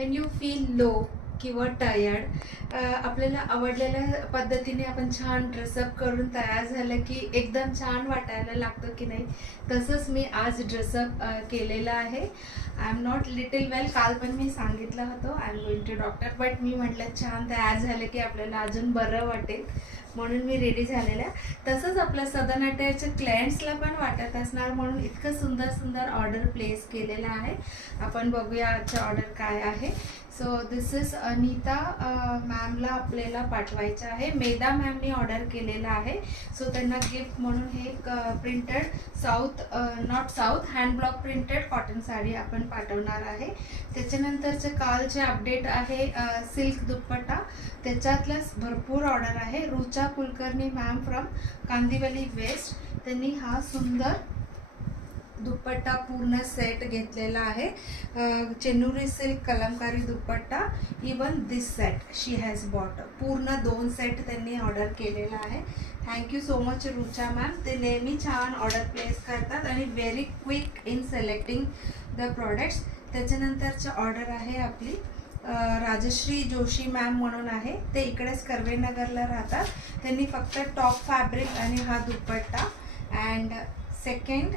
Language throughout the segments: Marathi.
वेन यू फील लो किंवा टायर्ड, आपल्याला आवडलेल्या पद्धतीने आपण छान ड्रेसअप करून तयार झालं की एकदम छान वाटायला लागतं की नाही. तसंच मी आज ड्रेसअप केलेलं आहे. I am not little well. काल पण मी सांगितलं होतं I am going to doctor, but मी म्हटलं छान तयार झालं की आपल्याला अजून बरं वाटेल म्हणून मी रेडी झालेल्या. तसंच आपल्या सदनाट्याच्या क्लायंट्सला पण वाटत असणार म्हणून इतकं सुंदर सुंदर ऑर्डर प्लेस केलेलं आहे. आपण बघूया आजचं ऑर्डर काय आहे. सो दिस इज अनिता मॅमला आपल्याला पाठवायचं आहे. मेधा मॅमनी ऑर्डर केलेलं आहे. सो त्यांना गिफ्ट म्हणून हे एक printed not south hand block printed cotton sari आपण पाठवणार आहे. त्याच्यानंतरचे कालचे अपडेट आहे सिल्क दुपट्टा. त्याच्यातलंच भरपूर ऑर्डर आहे. Rucha Kulkarni ma'am from Kandivali west, त्यांनी हा सुंदर दुपट्टा पूर्ण सेट घेतलेला आहे. Chennuri silk Kalamkari dupatta. Even this set she has bought. पूर्ण 2 सेट त्यांनी ऑर्डर केलेला आहे. Thank you so much Rucha ma'am. ते नेहमी छान ऑर्डर प्लेस करतात आणि very quick in selecting the products. त्याच्यानंतरची ऑर्डर आहे आपली राजश्री जोशी मॅम म्हणून आहे. ते इकडेच कर्वेनगरला राहतात. त्यांनी फक्त टॉप फॅब्रिक आणि हा दुपट्टा अँड सेकंड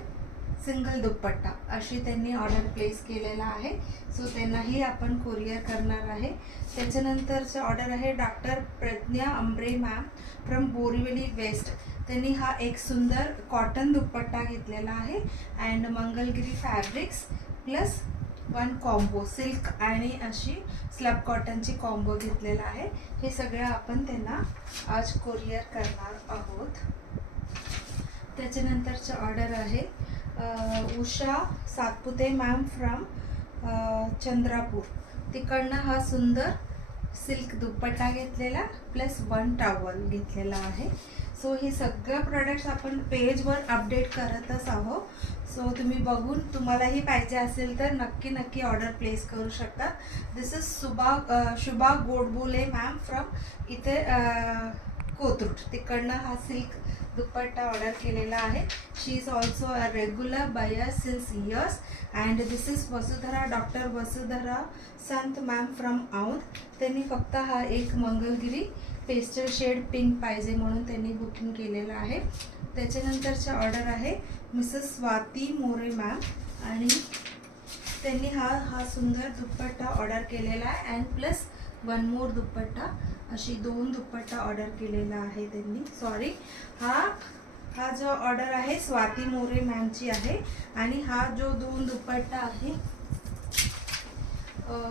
सिंगल दुपट्टा अशी त्यांनी ऑर्डर प्लेस केलेला आहे. सो त्यांनाही आपण कोरियर करणार आहे. त्याच्यानंतरचं ऑर्डर आहे doctor Pragya Ambre ma'am from Borivali west. त्यांनी हा एक सुंदर कॉटन दुपट्टा घेतलेला आहे and Mangalagiri fabrics plus 1 combo silk आणि अशी स्लब कॉटनची कॉम्बो घेतलेला आहे. हे सगळं आपण त्यांना आज कोरियर करणार आहोत. त्याच्यानंतरचं ऑर्डर आहे उषा सातपुते मॅम फ्रॉम चंद्रापूर. तिकडनं हा सुंदर सिल्क दुपट्टा घेतलेला प्लस 1 टॉवल घेतलेला आहे. सो हे सगळं प्रोडक्ट्स आपण पेजवर अपडेट करतच आहोत. सो तुम्ही बघून तुम्हालाही पाहिजे असेल तर नक्की ऑर्डर प्लेस करू शकता. This is Shubha Godbole ma'am from इथे कोथरूड. तिकडनं हा सिल्क दुपट्टा ऑर्डर केलेला आहे. She is also a regular buyer since years and this is Vasudhara doctor Vasudhara Sant ma'am from Aundh. त्यांनी फक्त हा एक मंगलगिरी पेस्टल शेड पिंक पाहिजे म्हणून त्यांनी बुकिंग केलेलं आहे. त्याच्यानंतरचे ऑर्डर आहे मिसेस स्वाती मोरे मॅम आणि त्यांनी हा सुंदर दुपट्टा ऑर्डर केलेला आहे अँड प्लस 1 मोर दुपट्टा. अशी 2 दुपट्टा ऑर्डर केलेला आहे त्यांनी. सॉरी, हा जो ऑर्डर आहे स्वाती मोरे मॅमची आहे आणि हा जो 2 दुपट्टा आहे